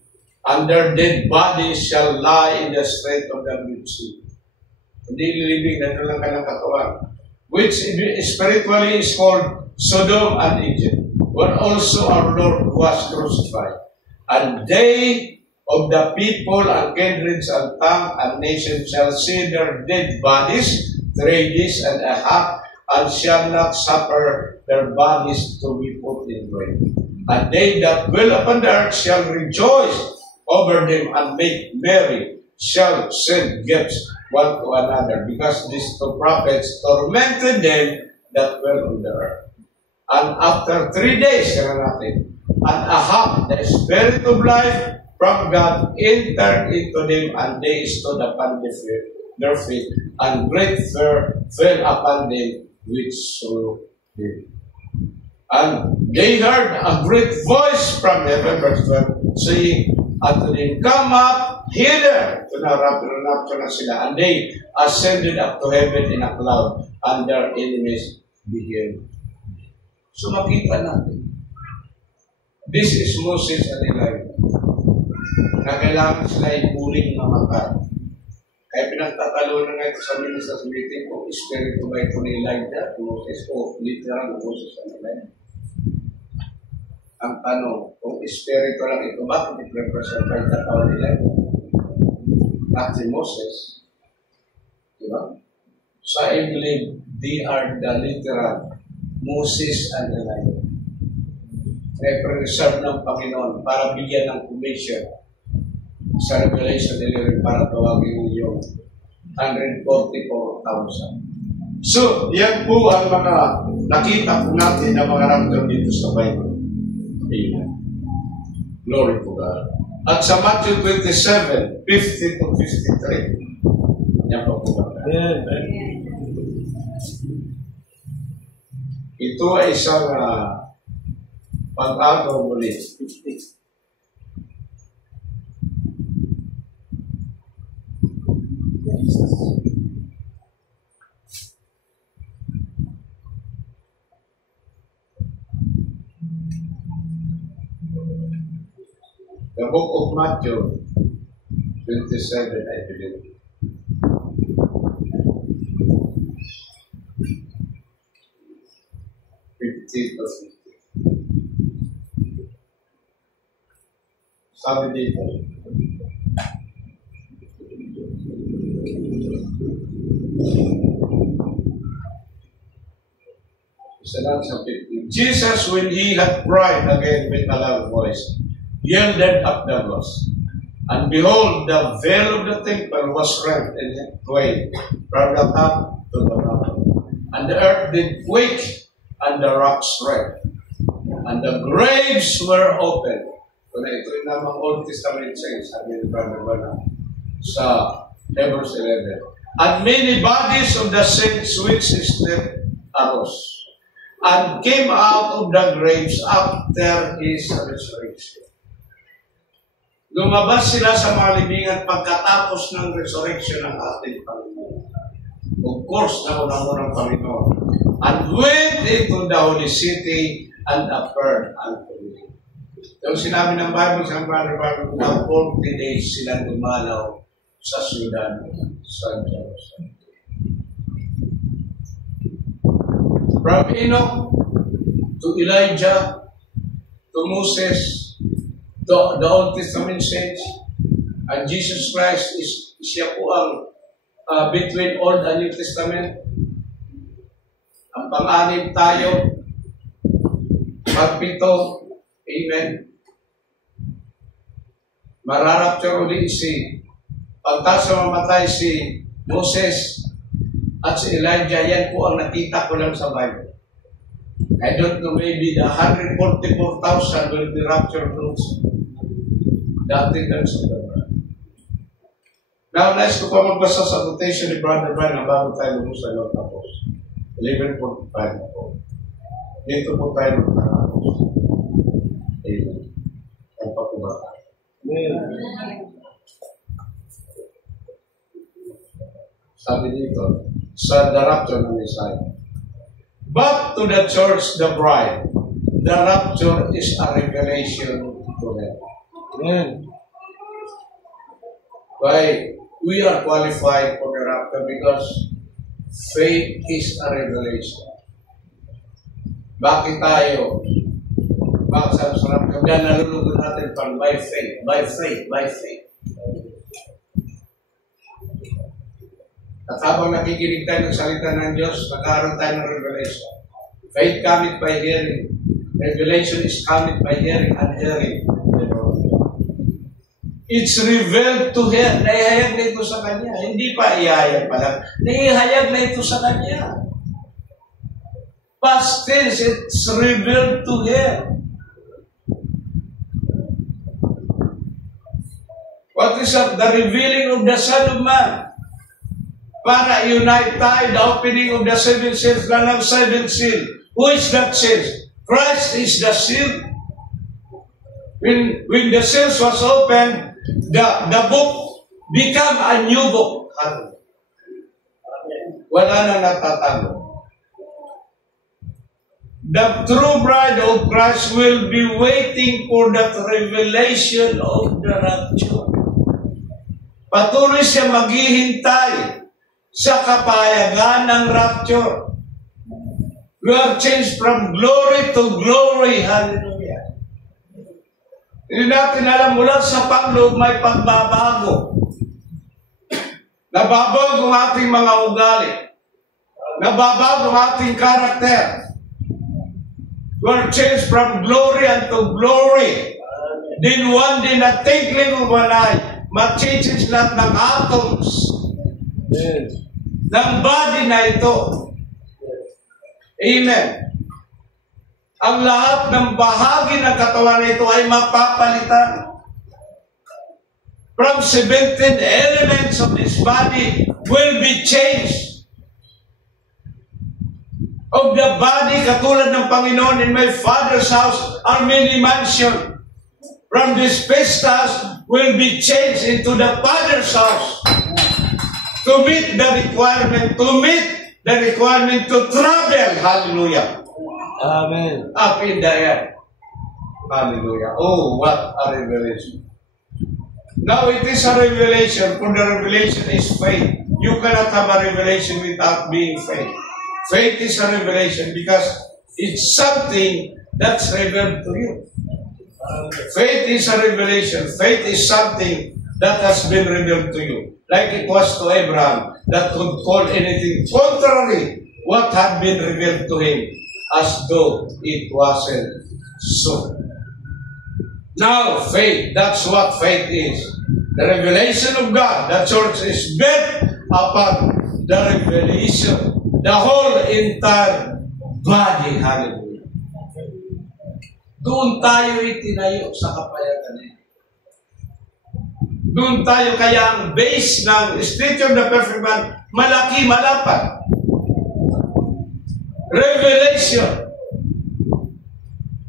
and their dead bodies shall lie in the strait of the Red Sea. Hindi living na lang ka ng katawan, which spiritually is called Sodom and Egypt, where also our Lord was crucified. And they of the people and kindreds and tongue and nations shall see their dead bodies 3 days and a half, and shall not suffer their bodies to be put in grave. And they that dwell upon the earth shall rejoice over them, and make merry, shall send gifts one to another, because these 2 prophets tormented them that dwell on the earth. And after 3 days, and a half, the Spirit of life from God entered into them, and they stood upon their feet, and great fear fell upon them which saw him. And they heard a great voice from heaven, verse 12, saying unto them, Come up hither. So na-rapture na sila. And they ascended up to heaven in a cloud, and their enemies beheld. So makita natin, this is Moses and Elijah, na kailangan sila ipuling na matay. Kaya pinagtatalunan nga ito sa ministers meeting kung espiritu ba ito ni Elijah, Moses, o literal Moses and Elijah. Ang tanong, kung espiritu lang ito, bakit i-represent by the tao ni Elijah? At si Moses, diba? So I believe they are the literal Moses and Elijah. Represent ng Panginoon para bigyan ng commission sa Revelation 11 para tawagin yung 144,000. So, yan po ang mga nakita po natin na mga raptor dito sa Bible. Amen. Glory to God. At sa Matthew 27, 50 to 53, yan po po ba? Ito ay isang pag-agaw muli. The book of Matthew 27, I believe. Sabi dito, Jesus, when he had cried again with a loud voice, yielded up the ghost. And behold, the veil of the temple was rent in twain, from the top to the bottom. And the earth did quake, and the rocks rent. And the graves were opened. Kung ito yung namang Old Testament saints, sabi ni Brother Bana, sa Hebrews 11. And many bodies of the saints which slept arose, and came out of the graves after his resurrection. Lumabas sila sa mga libingan pagkatapos ng resurrection ng ating Panginoon. Of course, naunang-unang Panginoon. And went into the holy city and appeared unto him. Yung sinabi ng Bible sa Brother Bible, na 40 days sila dumalaw sa siyudad sa Jerusalem. From Enoch to Elijah to Moses, the Old Testament saints, and Jesus Christ siya po ang between Old and New Testament. Ang pang-anim tayo, pagpito, amen. Mararapture uli pagtas sa mamatay si Moses at si Elijah, yan po ang nakita ko lang sa Bible. I don't know, maybe the 144,000 will be raptured also. Dati lang sa Bible. Now, next ko pa magbasa sa quotation ni Brother Brian bago tayo lumus sa Lord tapos. 11:45 na po. Dito po tayo magtatapos. Amen. Ang pagkubata. Amen. Sabi dito, sa the rapture ng Messiah. But to the church, the bride, the rapture is a revelation to them. Amen. Why? We are qualified for the rapture because faith is a revelation. Bakit tayo? Bakit sa rapture? Dahil nalulugod natin pang by faith, by faith, by faith. At habang nakikinig tayo ng salita ng Diyos, nagkaroon tayo ng revelation. Faith cometh by hearing. Revelation is cometh by hearing and hearing. It's revealed to him. Naihayag na ito sa kanya. Hindi pa ihayag pa lang. Naihayag na ito sa kanya. Past tense, it's revealed to him. What is that? The revealing of the Son of Man. Para unite tayo, the opening of the seven seals, lang ng seven seal. Who is that seal? Christ is the seal. When the seals was opened, the book become a new book. Wala na natatago. The true bride of Christ will be waiting for that revelation of the rapture. Patuloy siya maghihintay sa kapayagan ng rapture. We are changed from glory to glory. Hallelujah. Hindi natin alam mula sa pangloob may pagbabago. Nababago ang ating mga ugali. Nababago ang ating karakter. We are changed from glory unto glory. Then one day, na twinkling of an eye, mag-changes lahat ng atoms. Yes. Ng body na ito. Amen. ang lahat ng bahagi ng katawan na ito ay mapapalitan. From 17 elements of this body will be changed. Of the body, katulad ng Panginoon, in my Father's house are many mansions. From this feast house will be changed into the Father's house. To meet the requirement, to travel. Hallelujah. Amen. Up in the air. Hallelujah. Oh, what a revelation. Now it is a revelation, for the revelation is faith. You cannot have a revelation without being faith. Faith is a revelation because it's something that's revealed to you. Faith is a revelation. Faith is something that has been revealed to you. Like it was to Abraham, that could call anything contrary what had been revealed to him as though it wasn't so. Now, faith, that's what faith is. The revelation of God. The church is built upon the revelation. The whole entire body. Hallelujah. Doon tayo itinayo sa kapayagan niya. Doon tayo kaya ang base ng Statue of the Perfect Man, malaki, malapad. Revelation.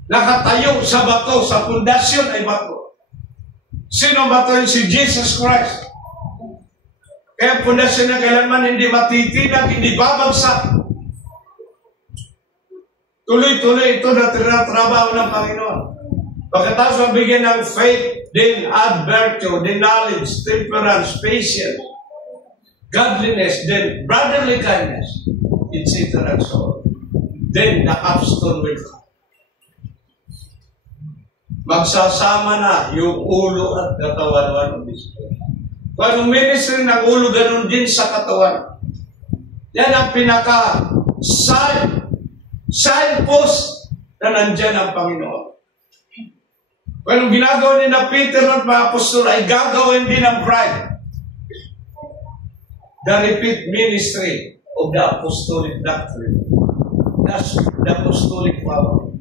Nakatayo sa bato, sa pundasyon ay bato. Sino bato yun? Si Jesus Christ. Kaya pundasyon na kailanman hindi matitinag, hindi babagsak. Tuloy-tuloy ito na tinatrabaho ng Panginoon. Pagkatapos mabigyan ng faith, then add virtue, then knowledge, temperance, patience, godliness, then brotherly kindness, etc. and so on. Then the capstone will come. Magsasama na yung ulo at katawan ng ministry. Kung anong ministry ng ulo, ganun din sa katawan. Yan ang signpost na nandyan ang Panginoon. Kung anong ginagawa ni na Peter at mga apostol ay gagawin din ng bride. The repeat ministry of the apostolic doctrine. That's the apostolic power.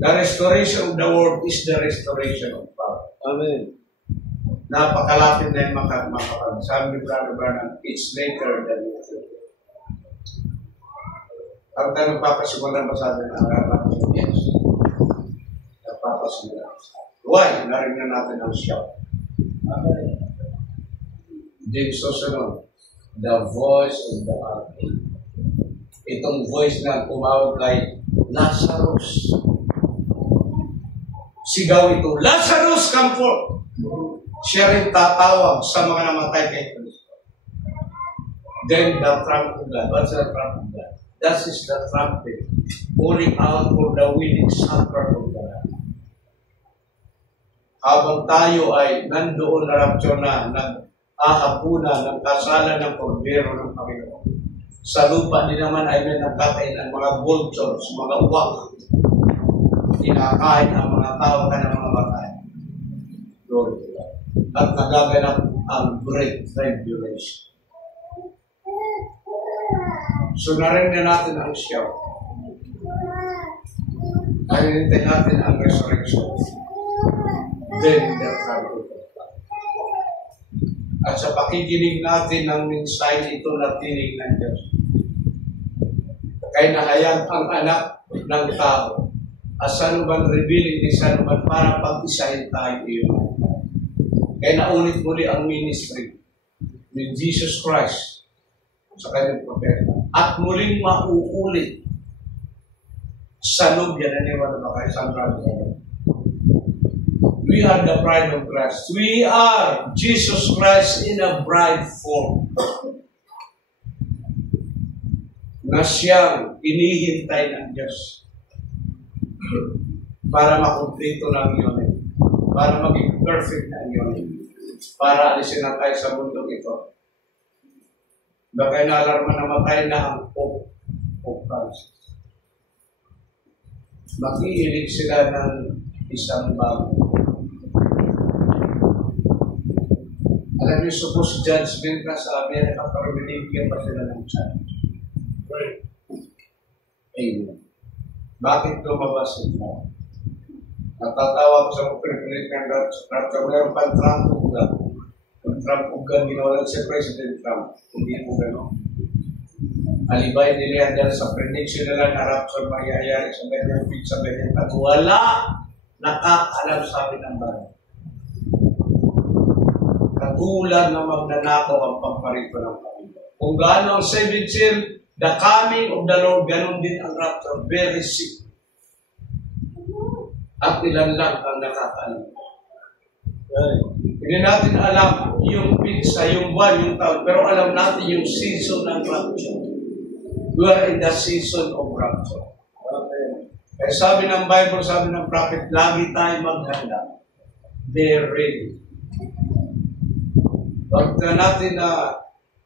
The restoration of the world is the restoration of power. Amen. Napakalapit na yung makapag. Sabi ni Brother Branham, it's later than you think. Ang tanong papasimulan ba sabi ng araw? Yes. Nagpapasimulan. Why? Narinig natin ang shout. Amen. Din susunod, the voice of the archangel. Itong voice na tumawag kay Lazarus. Sigaw ito, Lazarus, come forth! Siya rin tatawag sa mga namatay kay Kristo. Then the trump of God. What's the trump of God? That is the trumpet calling out for the wedding supper of God. Habang tayo ay nandoon na rapture na, nag-ahapuna ng kasalan ng kordero ng Panginoon. Sa lupa din naman ay may nagkakain ang mga vultures, mga uwak. Kinakain ang mga tao ka ng mga matay. Glory to God. At nagaganap ang great tribulation. So narinig natin ang shout. Narinig natin ang resurrection. Then the trumpet of God. At sa pakikinig natin ng mensahe ito na tinig ng Diyos. Kaya nahayag ang anak ng tao. Asan man revealing ni San man para pag-isahin tayo iyon. Kaya naunit muli ang ministry ni Jesus Christ sa kanyang propeta. At muling mauulit sa loob yan. Naniwala ba kayo sa brother? We are the bride of Christ. We are Jesus Christ in a bride form. Na siyang inihintay ng Diyos para makumplito ng iyon, para maging perfect na iyon, para alisin na tayo sa mundong ito. Baka naalarma na matay na ang Pope Francis. Makiilig sila ng isang bago. Alam niyo, suppose judgment na sa Amerika, pero binibigyan pa sila ng chance. Amen. Bakit lumabas ito? Natatawa ko sa pagpipilit ng rapture. Meron pang Trump ugan. Kung Trump ugan, ginawalan si President Trump. Hindi mo gano'n. Alibay nila yan dahil sa prediction nila na rapture magyayari sa medium feet, sa medium at wala nakakalam sa amin ng bayan. Katulad na magnanakaw ang pamparito ng Panginoon. Kung gaano ang seventh seal, the coming of the Lord, ganon din ang rapture, very sick. At ilan lang ang nakakaalam. Hindi natin alam yung pizza, yung buwan, yung taon, pero alam natin yung season ng rapture. We are in the season of rapture. Kaya sabi ng Bible, sabi ng prophet, lagi tayo maghanda. Be ready. Huwag na natin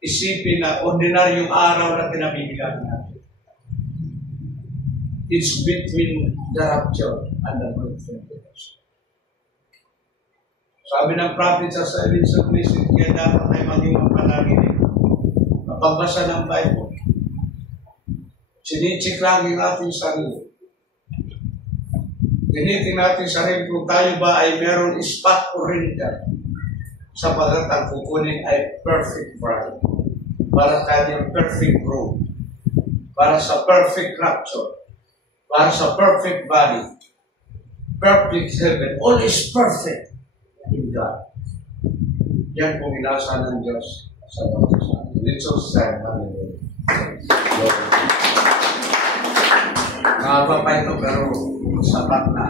isipin na ordinaryong araw na kinabibilang natin. It's between the rapture and the great tribulation. Sabi ng prophet sa 7 Supplices, kaya dapat tayo maging mapanaginip. Mapagbasa ng Bible. Sinichik lagi natin sarili. Tiniting natin sarili kung tayo ba ay meron spot o wrinkle sapagat ang kukunin ay perfect bride para kanyang perfect groom, para sa perfect rapture, para sa perfect body, perfect heaven. All is perfect in God. Yan kung inasa ng Diyos sa mga sa atin. Let's all stand. Hallelujah. Nakaba pa ito pero sapat na.